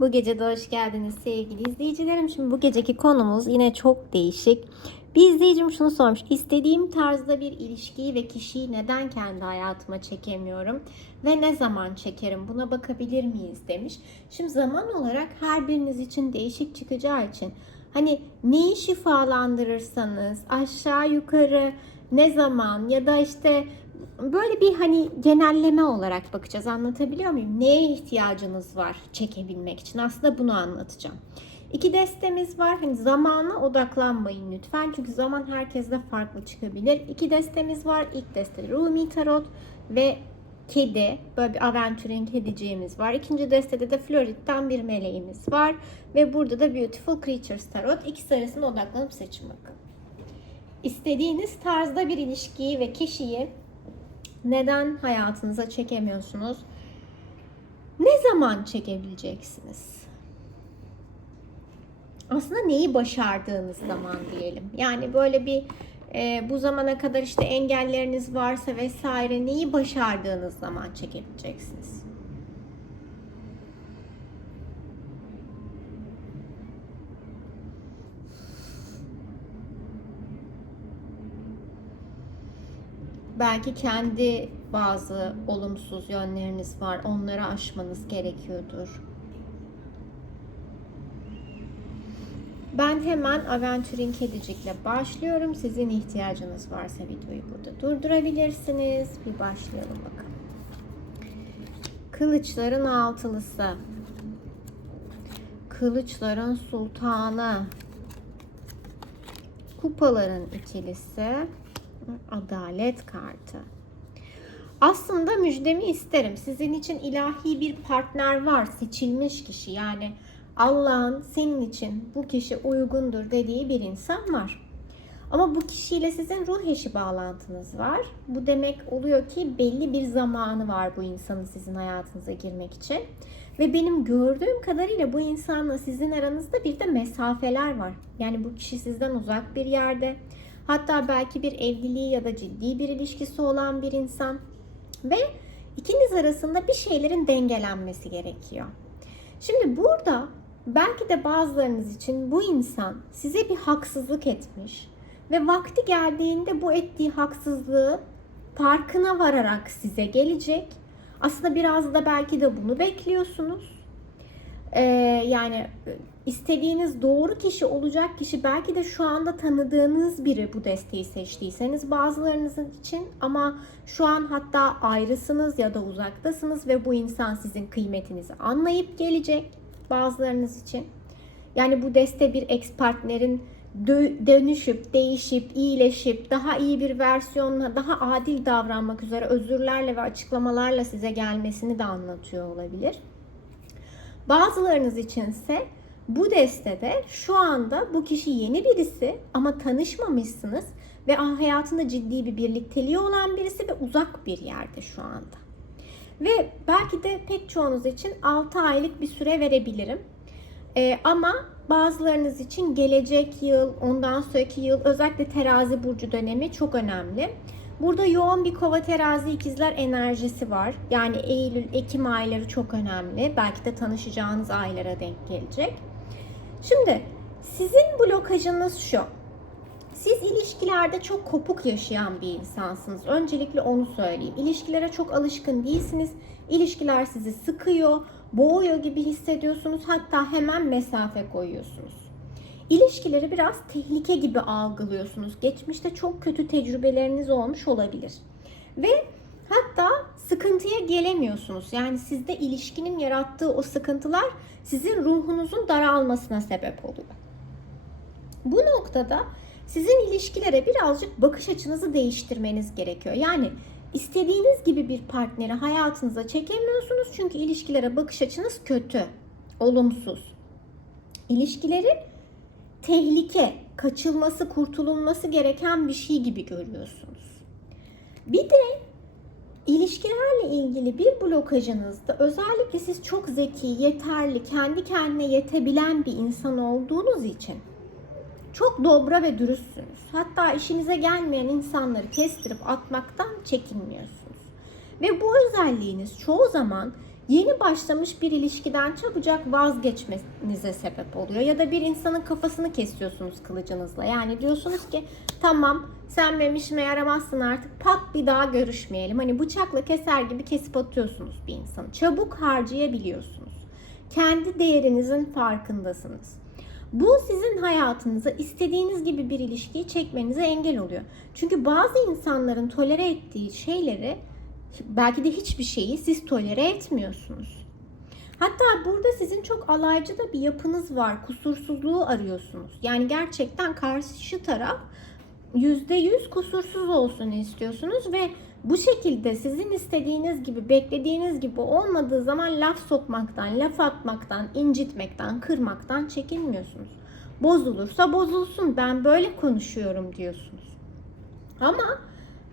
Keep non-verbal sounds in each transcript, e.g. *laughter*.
Bu gece de hoş geldiniz sevgili izleyicilerim. Şimdi bu geceki konumuz yine çok değişik. Bir izleyicim şunu sormuş. İstediğim tarzda bir ilişkiyi ve kişiyi neden kendi hayatıma çekemiyorum? Ve ne zaman çekerim? Buna bakabilir miyiz demiş. Şimdi zaman olarak her biriniz için değişik çıkacağı için hani neyi şifalandırırsanız aşağı yukarı ne zaman ya da işte böyle bir hani genelleme olarak bakacağız. Anlatabiliyor muyum? Neye ihtiyacınız var çekebilmek için? Aslında bunu anlatacağım. İki destemiz var. Hani zamana odaklanmayın lütfen. Çünkü zaman herkeste farklı çıkabilir. İki destemiz var. İlk deste Rumi Tarot ve kedi. Böyle bir aventürin kediciğimiz var. İkinci destede de Florid'den bir meleğimiz var. Ve burada da Beautiful Creatures Tarot. İkisi arasında odaklanıp seçim bakın. İstediğiniz tarzda bir ilişkiyi ve kişiyi neden hayatınıza çekemiyorsunuz? Ne zaman çekebileceksiniz? Aslında neyi başardığınız zaman diyelim. Yani böyle bir e, bu zamana kadar işte engelleriniz varsa vesaire neyi başardığınız zaman çekebileceksiniz. Belki kendi bazı olumsuz yönleriniz var. Onları aşmanız gerekiyordur. Ben hemen Aventurin Kedicik'le başlıyorum. Sizin ihtiyacınız varsa videoyu burada durdurabilirsiniz. Bir başlayalım bakalım. Kılıçların altılısı. Kılıçların sultanı. Kupaların ikilisi. Adalet kartı. Aslında müjdemi isterim. Sizin için ilahi bir partner var. Seçilmiş kişi yani Allah'ın senin için bu kişi uygundur dediği bir insan var. Ama bu kişiyle sizin ruh eşi bağlantınız var. Bu demek oluyor ki belli bir zamanı var bu insanın sizin hayatınıza girmek için. Ve benim gördüğüm kadarıyla bu insanla sizin aranızda bir de mesafeler var. Yani bu kişi sizden uzak bir yerde. Hatta belki bir evliliği ya da ciddi bir ilişkisi olan bir insan. Ve ikiniz arasında bir şeylerin dengelenmesi gerekiyor. Şimdi burada belki de bazılarınız için bu insan size bir haksızlık etmiş ve vakti geldiğinde bu ettiği haksızlığı farkına vararak size gelecek. Aslında biraz da belki de bunu bekliyorsunuz. Ee, yani istediğiniz doğru kişi olacak kişi belki de şu anda tanıdığınız biri bu desteği seçtiyseniz bazılarınızın için ama şu an hatta ayrısınız ya da uzaktasınız ve bu insan sizin kıymetinizi anlayıp gelecek bazılarınız için. Yani bu deste bir ex partnerin dönüşüp, değişip, iyileşip, daha iyi bir versiyonla, daha adil davranmak üzere özürlerle ve açıklamalarla size gelmesini de anlatıyor olabilir. Bazılarınız içinse bu destede şu anda bu kişi yeni birisi ama tanışmamışsınız ve hayatında ciddi bir birlikteliği olan birisi ve uzak bir yerde şu anda. Ve belki de pek çoğunuz için 6 aylık bir süre verebilirim. Ee, ama bazılarınız için gelecek yıl, ondan sonraki yıl özellikle terazi burcu dönemi çok önemli. Burada yoğun bir kova terazi ikizler enerjisi var. Yani Eylül, Ekim ayları çok önemli. Belki de tanışacağınız aylara denk gelecek. Şimdi sizin blokajınız şu. Siz ilişkilerde çok kopuk yaşayan bir insansınız. Öncelikle onu söyleyeyim. İlişkilere çok alışkın değilsiniz. İlişkiler sizi sıkıyor, boğuyor gibi hissediyorsunuz. Hatta hemen mesafe koyuyorsunuz. İlişkileri biraz tehlike gibi algılıyorsunuz. Geçmişte çok kötü tecrübeleriniz olmuş olabilir. Ve hatta sıkıntıya gelemiyorsunuz. Yani sizde ilişkinin yarattığı o sıkıntılar sizin ruhunuzun daralmasına sebep oluyor. Bu noktada sizin ilişkilere birazcık bakış açınızı değiştirmeniz gerekiyor. Yani istediğiniz gibi bir partneri hayatınıza çekemiyorsunuz çünkü ilişkilere bakış açınız kötü, olumsuz. İlişkileri tehlike, kaçılması, kurtulunması gereken bir şey gibi görüyorsunuz. Bir de ilişkilerle ilgili bir blokajınızda özellikle siz çok zeki, yeterli, kendi kendine yetebilen bir insan olduğunuz için çok dobra ve dürüstsünüz. Hatta işinize gelmeyen insanları kestirip atmaktan çekinmiyorsunuz. Ve bu özelliğiniz çoğu zaman yeni başlamış bir ilişkiden çabucak vazgeçmenize sebep oluyor. Ya da bir insanın kafasını kesiyorsunuz kılıcınızla. Yani diyorsunuz ki tamam sen benim işime yaramazsın artık pat bir daha görüşmeyelim. Hani bıçakla keser gibi kesip atıyorsunuz bir insanı. Çabuk harcayabiliyorsunuz. Kendi değerinizin farkındasınız. Bu sizin hayatınıza istediğiniz gibi bir ilişkiyi çekmenize engel oluyor. Çünkü bazı insanların tolere ettiği şeyleri belki de hiçbir şeyi siz tolere etmiyorsunuz. Hatta burada sizin çok alaycı da bir yapınız var. Kusursuzluğu arıyorsunuz. Yani gerçekten karşı taraf %100 kusursuz olsun istiyorsunuz ve bu şekilde sizin istediğiniz gibi, beklediğiniz gibi olmadığı zaman laf sokmaktan, laf atmaktan, incitmekten, kırmaktan çekinmiyorsunuz. Bozulursa bozulsun ben böyle konuşuyorum diyorsunuz. Ama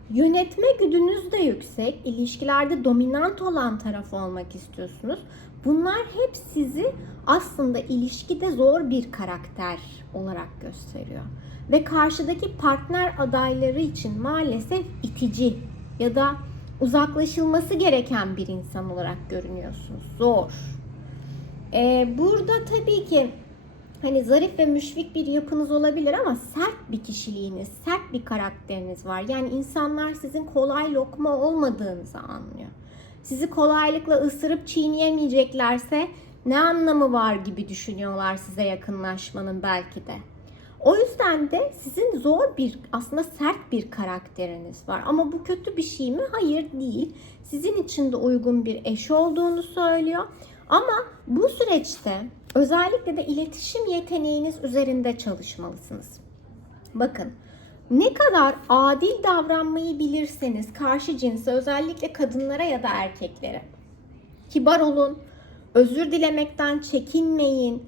yönetme güdünüz de yüksek, ilişkilerde dominant olan taraf olmak istiyorsunuz. Bunlar hep sizi aslında ilişkide zor bir karakter olarak gösteriyor. Ve karşıdaki partner adayları için maalesef itici ya da uzaklaşılması gereken bir insan olarak görünüyorsunuz. Zor. Ee, burada tabii ki hani zarif ve müşfik bir yapınız olabilir ama sert bir kişiliğiniz, sert bir karakteriniz var. Yani insanlar sizin kolay lokma olmadığınızı anlıyor. Sizi kolaylıkla ısırıp çiğneyemeyeceklerse ne anlamı var gibi düşünüyorlar size yakınlaşmanın belki de. O yüzden de sizin zor bir aslında sert bir karakteriniz var. Ama bu kötü bir şey mi? Hayır değil. Sizin için de uygun bir eş olduğunu söylüyor. Ama bu süreçte özellikle de iletişim yeteneğiniz üzerinde çalışmalısınız. Bakın ne kadar adil davranmayı bilirseniz karşı cinse özellikle kadınlara ya da erkeklere kibar olun, özür dilemekten çekinmeyin,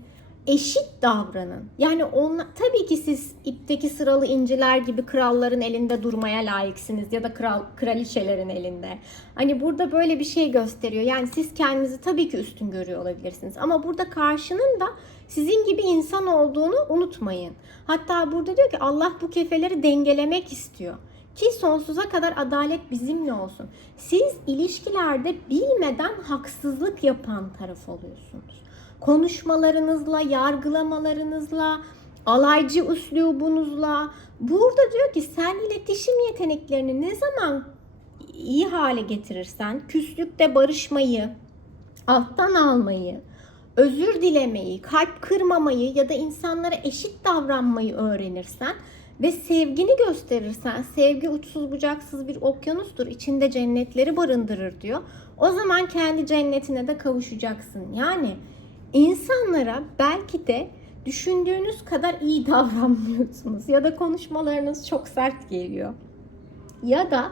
eşit davranın. Yani onla, tabii ki siz ipteki sıralı inciler gibi kralların elinde durmaya layıksınız ya da kral kraliçelerin elinde. Hani burada böyle bir şey gösteriyor. Yani siz kendinizi tabii ki üstün görüyor olabilirsiniz ama burada karşının da sizin gibi insan olduğunu unutmayın. Hatta burada diyor ki Allah bu kefeleri dengelemek istiyor. Ki sonsuza kadar adalet bizimle olsun. Siz ilişkilerde bilmeden haksızlık yapan taraf oluyorsunuz konuşmalarınızla, yargılamalarınızla, alaycı üslubunuzla. Burada diyor ki sen iletişim yeteneklerini ne zaman iyi hale getirirsen, küslükte barışmayı, alttan almayı, özür dilemeyi, kalp kırmamayı ya da insanlara eşit davranmayı öğrenirsen ve sevgini gösterirsen, sevgi uçsuz bucaksız bir okyanustur, içinde cennetleri barındırır diyor. O zaman kendi cennetine de kavuşacaksın. Yani insanlara belki de düşündüğünüz kadar iyi *laughs* davranmıyorsunuz ya da konuşmalarınız çok sert geliyor. Ya da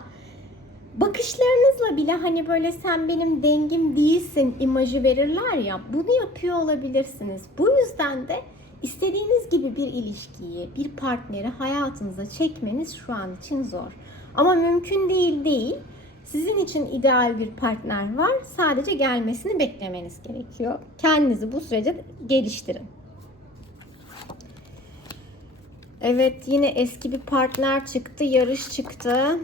bakışlarınızla bile hani böyle sen benim dengim değilsin imajı verirler ya bunu yapıyor olabilirsiniz. Bu yüzden de istediğiniz gibi bir ilişkiyi, bir partneri hayatınıza çekmeniz şu an için zor. Ama mümkün değil değil. Sizin için ideal bir partner var. Sadece gelmesini beklemeniz gerekiyor. Kendinizi bu sürece geliştirin. Evet yine eski bir partner çıktı. Yarış çıktı.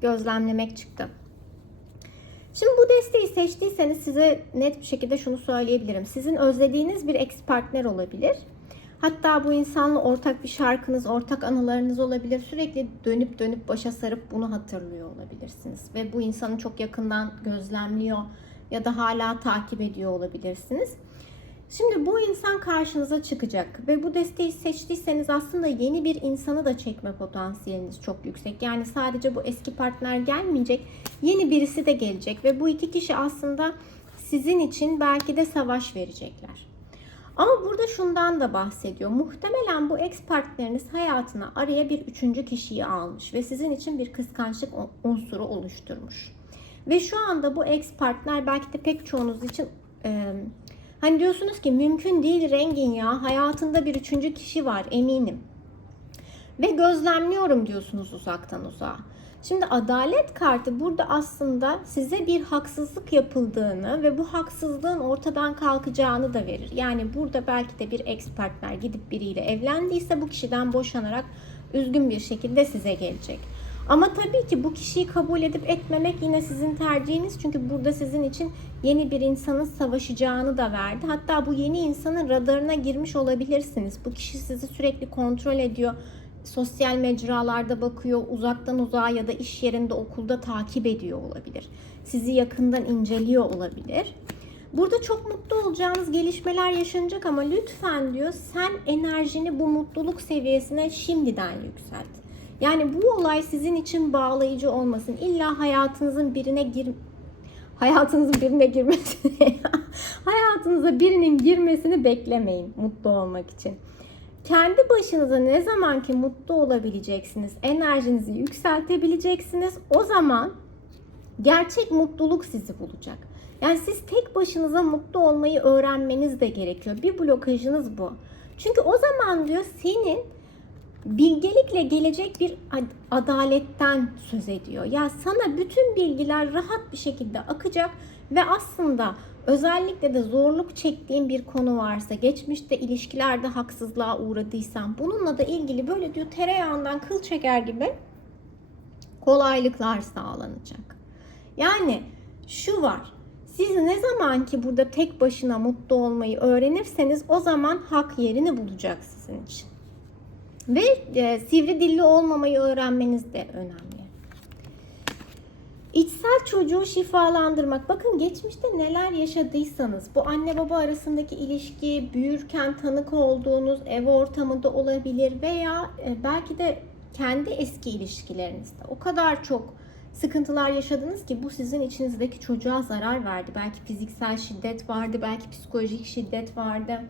Gözlemlemek çıktı. Şimdi bu desteği seçtiyseniz size net bir şekilde şunu söyleyebilirim. Sizin özlediğiniz bir ex partner olabilir Hatta bu insanla ortak bir şarkınız, ortak anılarınız olabilir. Sürekli dönüp dönüp başa sarıp bunu hatırlıyor olabilirsiniz. Ve bu insanı çok yakından gözlemliyor ya da hala takip ediyor olabilirsiniz. Şimdi bu insan karşınıza çıkacak ve bu desteği seçtiyseniz aslında yeni bir insanı da çekme potansiyeliniz çok yüksek. Yani sadece bu eski partner gelmeyecek, yeni birisi de gelecek ve bu iki kişi aslında sizin için belki de savaş verecekler. Ama burada şundan da bahsediyor. Muhtemelen bu ex partneriniz hayatına araya bir üçüncü kişiyi almış ve sizin için bir kıskançlık unsuru oluşturmuş. Ve şu anda bu ex partner belki de pek çoğunuz için e, hani diyorsunuz ki mümkün değil rengin ya hayatında bir üçüncü kişi var eminim. Ve gözlemliyorum diyorsunuz uzaktan uzağa. Şimdi adalet kartı burada aslında size bir haksızlık yapıldığını ve bu haksızlığın ortadan kalkacağını da verir. Yani burada belki de bir ex partner gidip biriyle evlendiyse bu kişiden boşanarak üzgün bir şekilde size gelecek. Ama tabii ki bu kişiyi kabul edip etmemek yine sizin tercihiniz. Çünkü burada sizin için yeni bir insanın savaşacağını da verdi. Hatta bu yeni insanın radarına girmiş olabilirsiniz. Bu kişi sizi sürekli kontrol ediyor. Sosyal mecralarda bakıyor, uzaktan uzağa ya da iş yerinde, okulda takip ediyor olabilir. Sizi yakından inceliyor olabilir. Burada çok mutlu olacağınız gelişmeler yaşanacak ama lütfen diyor sen enerjini bu mutluluk seviyesine şimdiden yükselt. Yani bu olay sizin için bağlayıcı olmasın. İlla hayatınızın birine gir hayatınızın birine girmesini *laughs* hayatınıza birinin girmesini beklemeyin mutlu olmak için. Kendi başınıza ne zaman ki mutlu olabileceksiniz, enerjinizi yükseltebileceksiniz. O zaman gerçek mutluluk sizi bulacak. Yani siz tek başınıza mutlu olmayı öğrenmeniz de gerekiyor. Bir blokajınız bu. Çünkü o zaman diyor senin bilgelikle gelecek bir adaletten söz ediyor. Ya sana bütün bilgiler rahat bir şekilde akacak ve aslında özellikle de zorluk çektiğin bir konu varsa, geçmişte ilişkilerde haksızlığa uğradıysan bununla da ilgili böyle diyor tereyağından kıl çeker gibi kolaylıklar sağlanacak. Yani şu var. Siz ne zaman ki burada tek başına mutlu olmayı öğrenirseniz o zaman hak yerini bulacak sizin için. Ve e, sivri dilli olmamayı öğrenmeniz de önemli. İçsel çocuğu şifalandırmak. Bakın geçmişte neler yaşadıysanız, bu anne baba arasındaki ilişki, büyürken tanık olduğunuz ev ortamında olabilir veya e, belki de kendi eski ilişkilerinizde o kadar çok sıkıntılar yaşadınız ki bu sizin içinizdeki çocuğa zarar verdi. Belki fiziksel şiddet vardı, belki psikolojik şiddet vardı.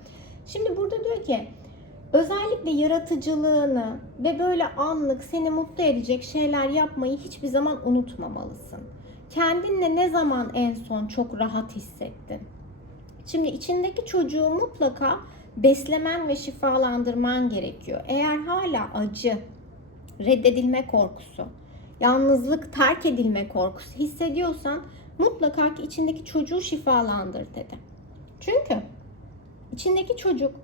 Şimdi burada diyor ki özellikle yaratıcılığını ve böyle anlık seni mutlu edecek şeyler yapmayı hiçbir zaman unutmamalısın. Kendinle ne zaman en son çok rahat hissettin? Şimdi içindeki çocuğu mutlaka beslemen ve şifalandırman gerekiyor. Eğer hala acı, reddedilme korkusu, yalnızlık, terk edilme korkusu hissediyorsan mutlaka ki içindeki çocuğu şifalandır dedi. Çünkü içindeki çocuk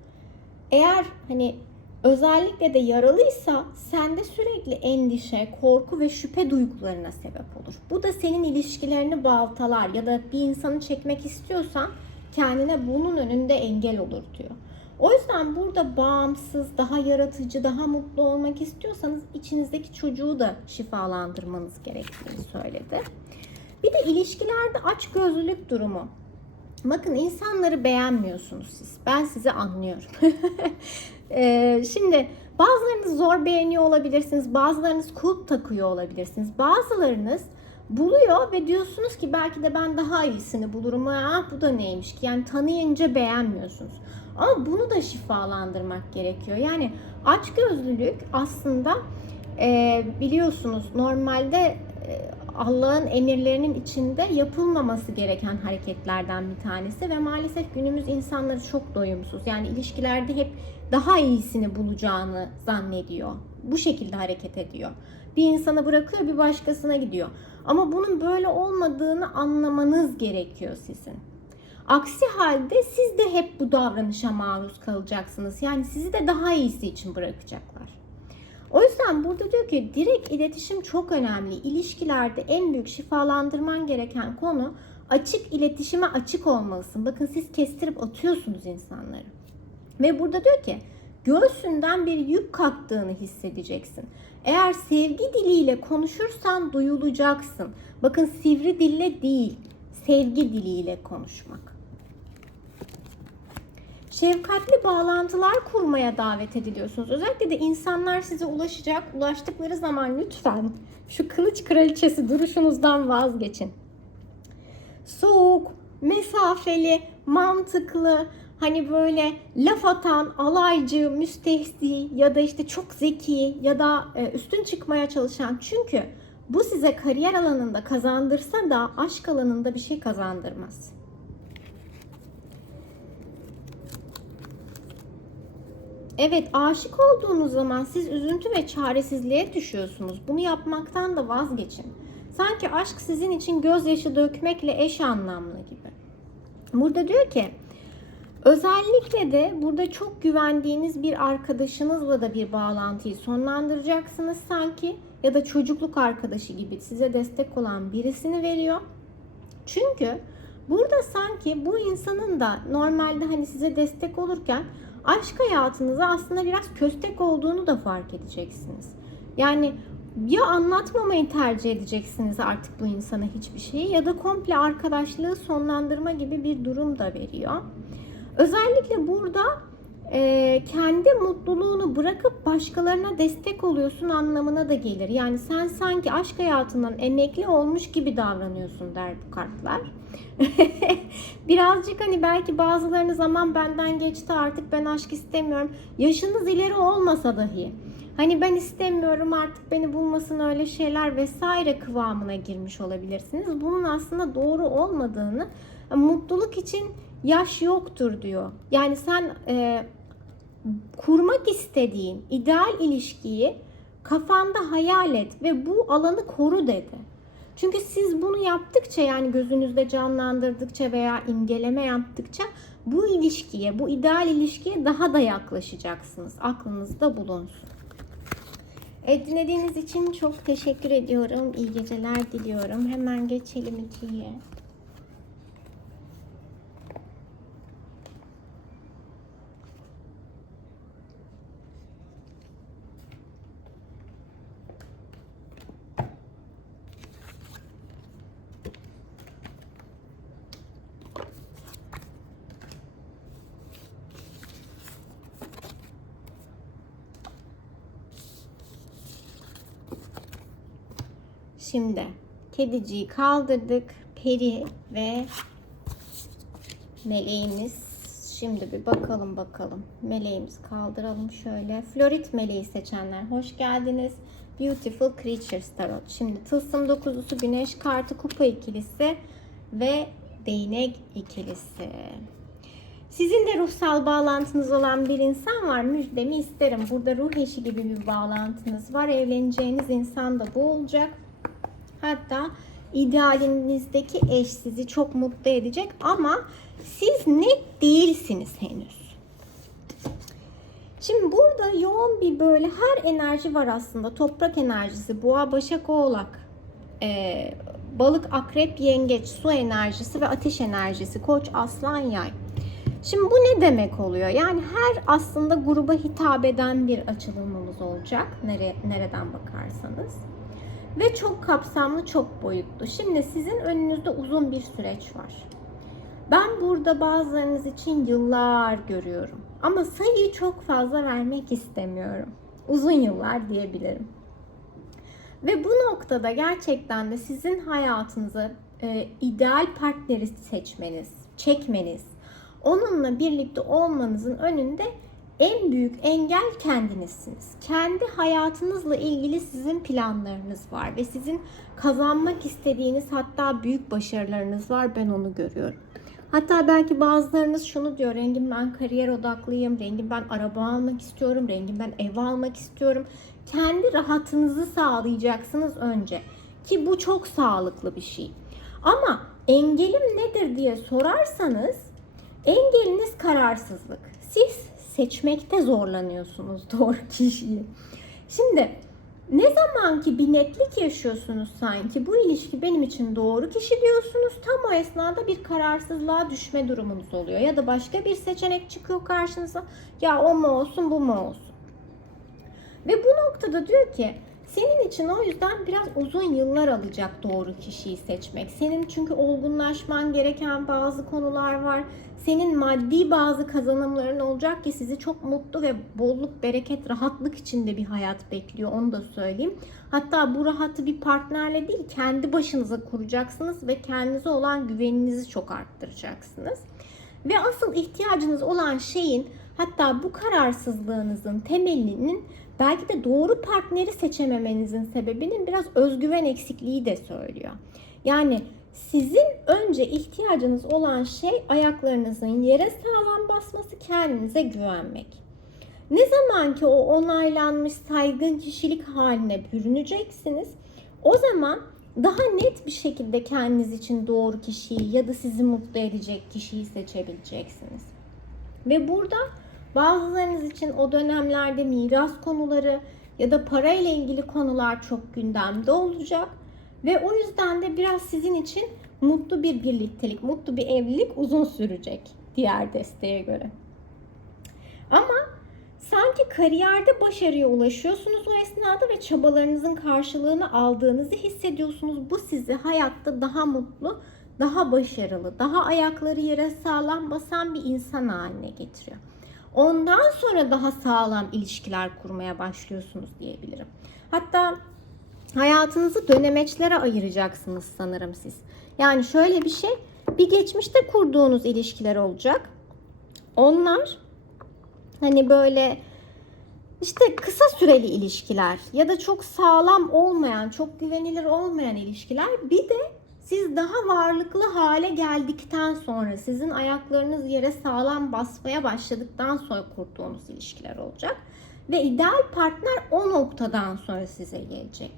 eğer hani özellikle de yaralıysa sende sürekli endişe, korku ve şüphe duygularına sebep olur. Bu da senin ilişkilerini baltalar ya da bir insanı çekmek istiyorsan kendine bunun önünde engel olur diyor. O yüzden burada bağımsız, daha yaratıcı, daha mutlu olmak istiyorsanız içinizdeki çocuğu da şifalandırmanız gerektiğini söyledi. Bir de ilişkilerde aç gözlülük durumu. Bakın insanları beğenmiyorsunuz siz. Ben sizi anlıyorum. *laughs* ee, şimdi bazılarınız zor beğeniyor olabilirsiniz. Bazılarınız kulp takıyor olabilirsiniz. Bazılarınız buluyor ve diyorsunuz ki belki de ben daha iyisini bulurum. Ah bu da neymiş ki? Yani tanıyınca beğenmiyorsunuz. Ama bunu da şifalandırmak gerekiyor. Yani açgözlülük aslında e, biliyorsunuz normalde Allah'ın emirlerinin içinde yapılmaması gereken hareketlerden bir tanesi ve maalesef günümüz insanları çok doyumsuz. Yani ilişkilerde hep daha iyisini bulacağını zannediyor. Bu şekilde hareket ediyor. Bir insana bırakıyor, bir başkasına gidiyor. Ama bunun böyle olmadığını anlamanız gerekiyor sizin. Aksi halde siz de hep bu davranışa maruz kalacaksınız. Yani sizi de daha iyisi için bırakacaklar. O yüzden burada diyor ki direkt iletişim çok önemli. İlişkilerde en büyük şifalandırman gereken konu açık iletişime açık olmalısın. Bakın siz kestirip atıyorsunuz insanları. Ve burada diyor ki göğsünden bir yük kalktığını hissedeceksin. Eğer sevgi diliyle konuşursan duyulacaksın. Bakın sivri dille değil, sevgi diliyle konuşmak. Şefkatli bağlantılar kurmaya davet ediliyorsunuz. Özellikle de insanlar size ulaşacak. Ulaştıkları zaman lütfen şu kılıç kraliçesi duruşunuzdan vazgeçin. Soğuk, mesafeli, mantıklı, hani böyle laf atan, alaycı, müstehzi ya da işte çok zeki ya da e, üstün çıkmaya çalışan. Çünkü bu size kariyer alanında kazandırsa da aşk alanında bir şey kazandırmaz. Evet, aşık olduğunuz zaman siz üzüntü ve çaresizliğe düşüyorsunuz. Bunu yapmaktan da vazgeçin. Sanki aşk sizin için gözyaşı dökmekle eş anlamlı gibi. Burada diyor ki, Özellikle de burada çok güvendiğiniz bir arkadaşınızla da bir bağlantıyı sonlandıracaksınız sanki ya da çocukluk arkadaşı gibi size destek olan birisini veriyor. Çünkü burada sanki bu insanın da normalde hani size destek olurken aşk hayatınıza aslında biraz köstek olduğunu da fark edeceksiniz. Yani ya anlatmamayı tercih edeceksiniz artık bu insana hiçbir şeyi ya da komple arkadaşlığı sonlandırma gibi bir durum da veriyor. Özellikle burada e, kendi mutluluğunu bırakıp başkalarına destek oluyorsun anlamına da gelir. Yani sen sanki aşk hayatından emekli olmuş gibi davranıyorsun der bu kartlar. *laughs* Birazcık hani belki bazılarını zaman benden geçti artık ben aşk istemiyorum. Yaşınız ileri olmasa dahi. Hani ben istemiyorum artık beni bulmasın öyle şeyler vesaire kıvamına girmiş olabilirsiniz. Bunun aslında doğru olmadığını mutluluk için yaş yoktur diyor. Yani sen e, kurmak istediğin ideal ilişkiyi kafanda hayal et ve bu alanı koru dedi. Çünkü siz bunu yaptıkça yani gözünüzde canlandırdıkça veya imgeleme yaptıkça bu ilişkiye, bu ideal ilişkiye daha da yaklaşacaksınız. Aklınızda bulunsun. Evet, dinlediğiniz için çok teşekkür ediyorum. İyi geceler diliyorum. Hemen geçelim ikiye. Şimdi kediciyi kaldırdık. Peri ve meleğimiz. Şimdi bir bakalım bakalım. Meleğimizi kaldıralım şöyle. Florit meleği seçenler hoş geldiniz. Beautiful Creatures Tarot. Şimdi tılsım dokuzusu, güneş kartı, kupa ikilisi ve değnek ikilisi. Sizin de ruhsal bağlantınız olan bir insan var. Müjdemi isterim. Burada ruh eşi gibi bir bağlantınız var. Evleneceğiniz insan da bu olacak. Hatta idealinizdeki eş sizi çok mutlu edecek ama siz net değilsiniz henüz. Şimdi burada yoğun bir böyle her enerji var aslında. Toprak enerjisi, boğa, başak, oğlak, ee, balık, akrep, yengeç, su enerjisi ve ateş enerjisi, koç, aslan, yay. Şimdi bu ne demek oluyor? Yani her aslında gruba hitap eden bir açılımımız olacak. Nere, nereden bakarsanız. Ve çok kapsamlı, çok boyutlu. Şimdi sizin önünüzde uzun bir süreç var. Ben burada bazılarınız için yıllar görüyorum. Ama sayıyı çok fazla vermek istemiyorum. Uzun yıllar diyebilirim. Ve bu noktada gerçekten de sizin hayatınızı e, ideal partneri seçmeniz, çekmeniz, onunla birlikte olmanızın önünde en büyük engel kendinizsiniz. Kendi hayatınızla ilgili sizin planlarınız var ve sizin kazanmak istediğiniz hatta büyük başarılarınız var. Ben onu görüyorum. Hatta belki bazılarınız şunu diyor. Rengim ben kariyer odaklıyım. Rengim ben araba almak istiyorum. Rengim ben ev almak istiyorum. Kendi rahatınızı sağlayacaksınız önce. Ki bu çok sağlıklı bir şey. Ama engelim nedir diye sorarsanız engeliniz kararsızlık. Siz seçmekte zorlanıyorsunuz *laughs* doğru kişiyi. Şimdi ne zaman ki bir netlik yaşıyorsunuz sanki bu ilişki benim için doğru kişi diyorsunuz tam o esnada bir kararsızlığa düşme durumunuz oluyor. Ya da başka bir seçenek çıkıyor karşınıza ya o mu olsun bu mu olsun. Ve bu noktada diyor ki senin için o yüzden biraz uzun yıllar alacak doğru kişiyi seçmek. Senin çünkü olgunlaşman gereken bazı konular var. Senin maddi bazı kazanımların olacak ki sizi çok mutlu ve bolluk, bereket, rahatlık içinde bir hayat bekliyor. Onu da söyleyeyim. Hatta bu rahatı bir partnerle değil kendi başınıza kuracaksınız ve kendinize olan güveninizi çok arttıracaksınız. Ve asıl ihtiyacınız olan şeyin hatta bu kararsızlığınızın temelinin belki de doğru partneri seçememenizin sebebinin biraz özgüven eksikliği de söylüyor. Yani sizin önce ihtiyacınız olan şey ayaklarınızın yere sağlam basması, kendinize güvenmek. Ne zaman ki o onaylanmış saygın kişilik haline bürüneceksiniz, o zaman daha net bir şekilde kendiniz için doğru kişiyi ya da sizi mutlu edecek kişiyi seçebileceksiniz. Ve burada bazılarınız için o dönemlerde miras konuları ya da para ile ilgili konular çok gündemde olacak. Ve o yüzden de biraz sizin için mutlu bir birliktelik, mutlu bir evlilik uzun sürecek diğer desteğe göre. Ama sanki kariyerde başarıya ulaşıyorsunuz o esnada ve çabalarınızın karşılığını aldığınızı hissediyorsunuz. Bu sizi hayatta daha mutlu, daha başarılı, daha ayakları yere sağlam basan bir insan haline getiriyor. Ondan sonra daha sağlam ilişkiler kurmaya başlıyorsunuz diyebilirim. Hatta hayatınızı dönemeçlere ayıracaksınız sanırım siz. Yani şöyle bir şey, bir geçmişte kurduğunuz ilişkiler olacak. Onlar hani böyle işte kısa süreli ilişkiler ya da çok sağlam olmayan, çok güvenilir olmayan ilişkiler. Bir de siz daha varlıklı hale geldikten sonra, sizin ayaklarınız yere sağlam basmaya başladıktan sonra kurduğunuz ilişkiler olacak. Ve ideal partner o noktadan sonra size gelecek.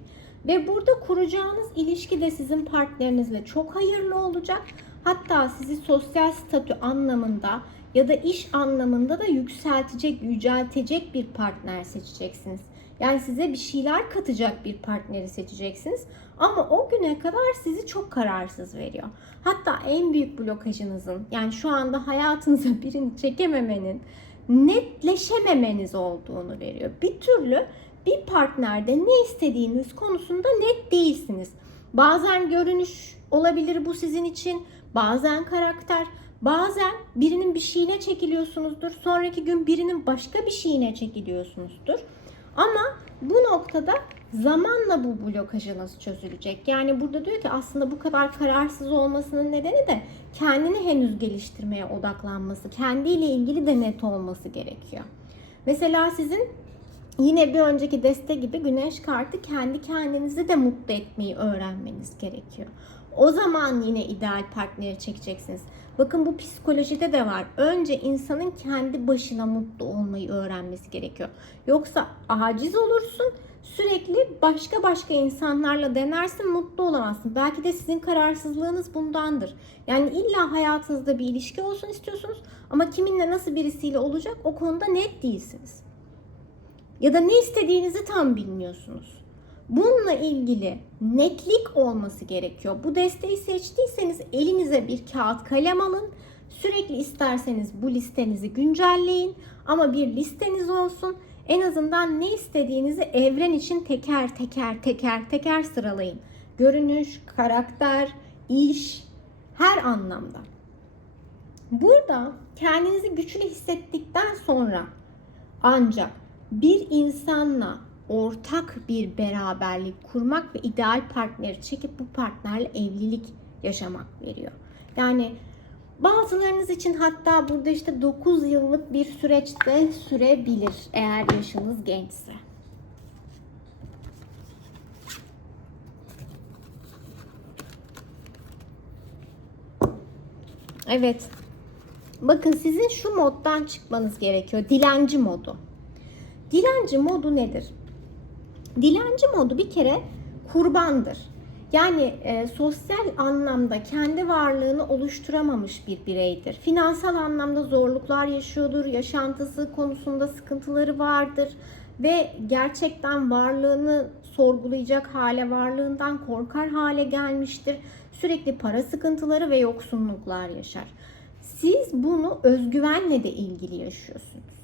Ve burada kuracağınız ilişki de sizin partnerinizle çok hayırlı olacak. Hatta sizi sosyal statü anlamında ya da iş anlamında da yükseltecek, yüceltecek bir partner seçeceksiniz. Yani size bir şeyler katacak bir partneri seçeceksiniz. Ama o güne kadar sizi çok kararsız veriyor. Hatta en büyük blokajınızın yani şu anda hayatınıza *laughs* birini çekememenin, netleşememeniz olduğunu veriyor. Bir türlü bir partnerde ne istediğiniz konusunda net değilsiniz. Bazen görünüş olabilir bu sizin için, bazen karakter, bazen birinin bir şeyine çekiliyorsunuzdur. Sonraki gün birinin başka bir şeyine çekiliyorsunuzdur. Ama bu noktada zamanla bu blokajınız çözülecek. Yani burada diyor ki aslında bu kadar kararsız olmasının nedeni de kendini henüz geliştirmeye odaklanması, kendiyle ilgili de net olması gerekiyor. Mesela sizin Yine bir önceki deste gibi güneş kartı kendi kendinizi de mutlu etmeyi öğrenmeniz gerekiyor. O zaman yine ideal partneri çekeceksiniz. Bakın bu psikolojide de var. Önce insanın kendi başına mutlu olmayı öğrenmesi gerekiyor. Yoksa aciz olursun, sürekli başka başka insanlarla denersin, mutlu olamazsın. Belki de sizin kararsızlığınız bundandır. Yani illa hayatınızda bir ilişki olsun istiyorsunuz ama kiminle nasıl birisiyle olacak o konuda net değilsiniz ya da ne istediğinizi tam bilmiyorsunuz. Bununla ilgili netlik olması gerekiyor. Bu desteği seçtiyseniz elinize bir kağıt kalem alın. Sürekli isterseniz bu listenizi güncelleyin ama bir listeniz olsun. En azından ne istediğinizi evren için teker teker teker teker sıralayın. Görünüş, karakter, iş her anlamda. Burada kendinizi güçlü hissettikten sonra ancak bir insanla ortak bir beraberlik kurmak ve ideal partneri çekip bu partnerle evlilik yaşamak veriyor. Yani bazılarınız için hatta burada işte 9 yıllık bir süreçte sürebilir eğer yaşınız gençse. Evet. Bakın sizin şu moddan çıkmanız gerekiyor. Dilenci modu. Dilenci modu nedir? Dilenci modu bir kere kurbandır. Yani e, sosyal anlamda kendi varlığını oluşturamamış bir bireydir. Finansal anlamda zorluklar yaşıyordur, yaşantısı konusunda sıkıntıları vardır ve gerçekten varlığını sorgulayacak hale, varlığından korkar hale gelmiştir. Sürekli para sıkıntıları ve yoksunluklar yaşar. Siz bunu özgüvenle de ilgili yaşıyorsunuz.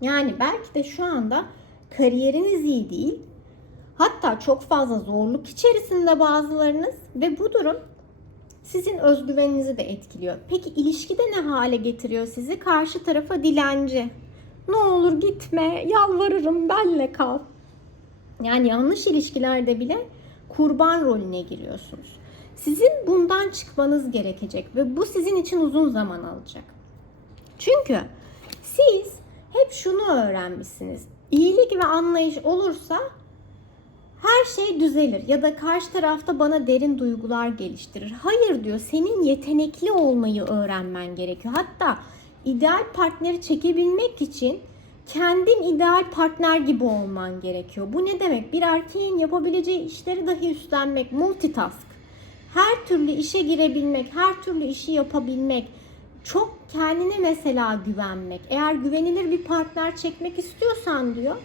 Yani belki de şu anda kariyeriniz iyi değil. Hatta çok fazla zorluk içerisinde bazılarınız ve bu durum sizin özgüveninizi de etkiliyor. Peki ilişkide ne hale getiriyor sizi? Karşı tarafa dilenci. Ne olur gitme, yalvarırım benle kal. Yani yanlış ilişkilerde bile kurban rolüne giriyorsunuz. Sizin bundan çıkmanız gerekecek ve bu sizin için uzun zaman alacak. Çünkü siz hep şunu öğrenmişsiniz. İyilik ve anlayış olursa her şey düzelir ya da karşı tarafta bana derin duygular geliştirir. Hayır diyor. Senin yetenekli olmayı öğrenmen gerekiyor. Hatta ideal partneri çekebilmek için kendin ideal partner gibi olman gerekiyor. Bu ne demek? Bir erkeğin yapabileceği işleri dahi üstlenmek, multitask. Her türlü işe girebilmek, her türlü işi yapabilmek, çok kendine mesela güvenmek. Eğer güvenilir bir partner çekmek istiyorsan diyor.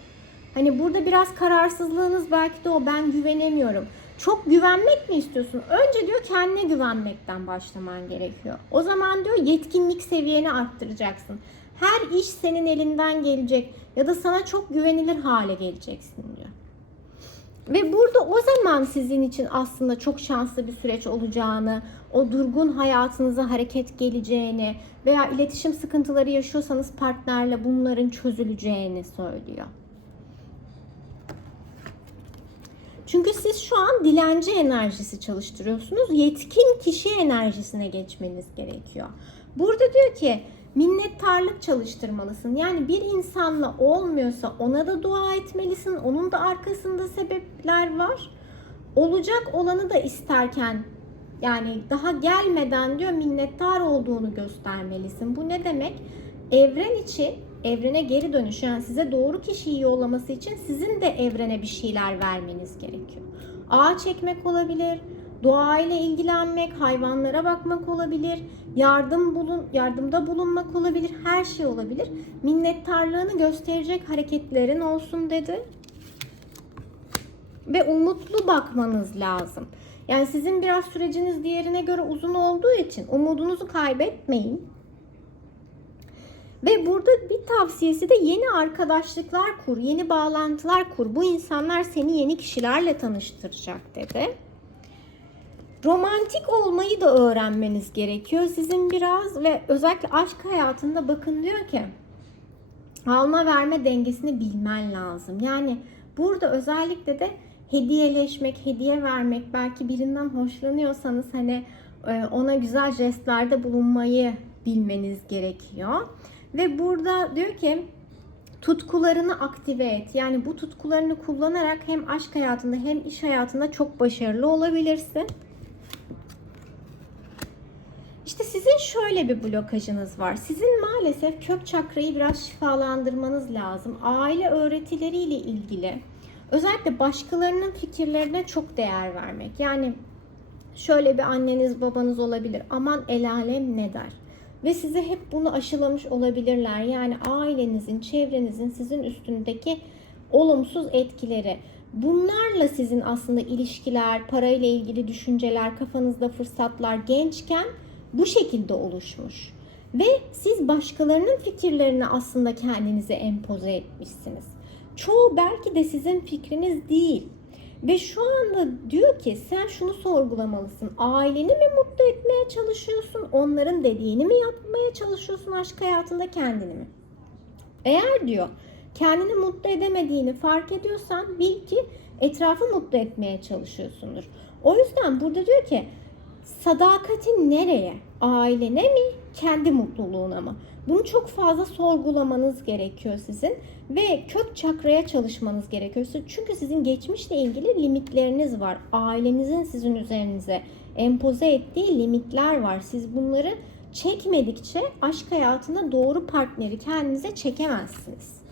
Hani burada biraz kararsızlığınız belki de o ben güvenemiyorum. Çok güvenmek mi istiyorsun? Önce diyor kendine güvenmekten başlaman gerekiyor. O zaman diyor yetkinlik seviyeni arttıracaksın. Her iş senin elinden gelecek ya da sana çok güvenilir hale geleceksin diyor. Ve burada o zaman sizin için aslında çok şanslı bir süreç olacağını, o durgun hayatınıza hareket geleceğini veya iletişim sıkıntıları yaşıyorsanız partnerle bunların çözüleceğini söylüyor. Çünkü siz şu an dilenci enerjisi çalıştırıyorsunuz. Yetkin kişi enerjisine geçmeniz gerekiyor. Burada diyor ki minnettarlık çalıştırmalısın. Yani bir insanla olmuyorsa ona da dua etmelisin. Onun da arkasında sebepler var. Olacak olanı da isterken yani daha gelmeden diyor minnettar olduğunu göstermelisin. Bu ne demek? Evren için evrene geri dönüş yani size doğru kişiyi yollaması için sizin de evrene bir şeyler vermeniz gerekiyor. Ağ çekmek olabilir, doğayla ilgilenmek, hayvanlara bakmak olabilir, yardım bulun, yardımda bulunmak olabilir, her şey olabilir. Minnettarlığını gösterecek hareketlerin olsun dedi. Ve umutlu bakmanız lazım. Yani sizin biraz süreciniz diğerine göre uzun olduğu için umudunuzu kaybetmeyin. Ve burada bir tavsiyesi de yeni arkadaşlıklar kur, yeni bağlantılar kur. Bu insanlar seni yeni kişilerle tanıştıracak dedi. Romantik olmayı da öğrenmeniz gerekiyor. Sizin biraz ve özellikle aşk hayatında bakın diyor ki alma verme dengesini bilmen lazım. Yani burada özellikle de hediyeleşmek, hediye vermek, belki birinden hoşlanıyorsanız hani e, ona güzel jestlerde bulunmayı bilmeniz gerekiyor. Ve burada diyor ki tutkularını aktive et. Yani bu tutkularını kullanarak hem aşk hayatında hem iş hayatında çok başarılı olabilirsin. İşte sizin şöyle bir blokajınız var. Sizin maalesef kök çakrayı biraz şifalandırmanız lazım. Aile öğretileriyle ilgili özellikle başkalarının fikirlerine çok değer vermek. Yani şöyle bir anneniz babanız olabilir. Aman el alem ne der? Ve size hep bunu aşılamış olabilirler. Yani ailenizin, çevrenizin sizin üstündeki olumsuz etkileri. Bunlarla sizin aslında ilişkiler, parayla ilgili düşünceler, kafanızda fırsatlar gençken bu şekilde oluşmuş. Ve siz başkalarının fikirlerini aslında kendinize empoze etmişsiniz. Çoğu belki de sizin fikriniz değil. Ve şu anda diyor ki sen şunu sorgulamalısın. Aileni mi mutlu etmeye çalışıyorsun? Onların dediğini mi yapmaya çalışıyorsun aşk hayatında kendini mi? Eğer diyor kendini mutlu edemediğini fark ediyorsan bil ki etrafı mutlu etmeye çalışıyorsundur. O yüzden burada diyor ki sadakatin nereye? Ailene mi? Kendi mutluluğuna mı? Bunu çok fazla sorgulamanız gerekiyor sizin ve kök çakraya çalışmanız gerekiyor. Çünkü sizin geçmişle ilgili limitleriniz var. Ailenizin sizin üzerinize empoze ettiği limitler var. Siz bunları çekmedikçe aşk hayatında doğru partneri kendinize çekemezsiniz.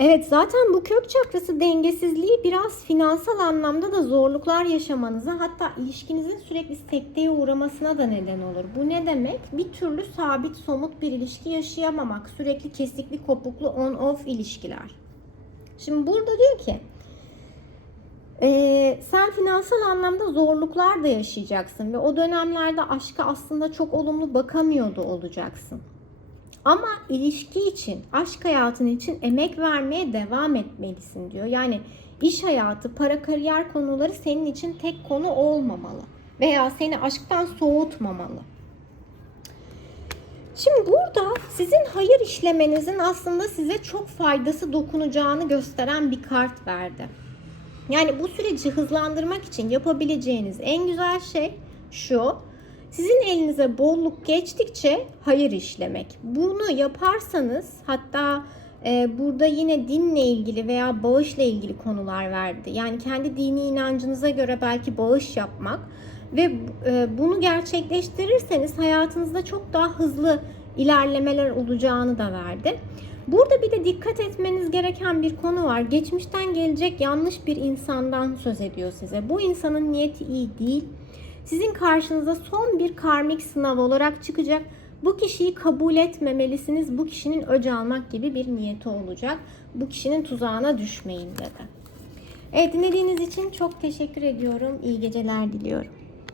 Evet zaten bu kök çakrası dengesizliği biraz finansal anlamda da zorluklar yaşamanıza hatta ilişkinizin sürekli sekteye uğramasına da neden olur. Bu ne demek? Bir türlü sabit somut bir ilişki yaşayamamak, sürekli kesikli kopuklu on off ilişkiler. Şimdi burada diyor ki ee, sen finansal anlamda zorluklar da yaşayacaksın ve o dönemlerde aşka aslında çok olumlu bakamıyordu olacaksın. Ama ilişki için, aşk hayatın için emek vermeye devam etmelisin diyor. Yani iş hayatı, para, kariyer konuları senin için tek konu olmamalı. Veya seni aşktan soğutmamalı. Şimdi burada sizin hayır işlemenizin aslında size çok faydası dokunacağını gösteren bir kart verdi. Yani bu süreci hızlandırmak için yapabileceğiniz en güzel şey şu. Sizin elinize bolluk geçtikçe hayır işlemek. Bunu yaparsanız hatta e, burada yine dinle ilgili veya bağışla ilgili konular verdi. Yani kendi dini inancınıza göre belki bağış yapmak ve e, bunu gerçekleştirirseniz hayatınızda çok daha hızlı ilerlemeler olacağını da verdi. Burada bir de dikkat etmeniz gereken bir konu var. Geçmişten gelecek yanlış bir insandan söz ediyor size. Bu insanın niyeti iyi değil sizin karşınıza son bir karmik sınav olarak çıkacak. Bu kişiyi kabul etmemelisiniz. Bu kişinin öc almak gibi bir niyeti olacak. Bu kişinin tuzağına düşmeyin dedi. Evet dinlediğiniz için çok teşekkür ediyorum. İyi geceler diliyorum.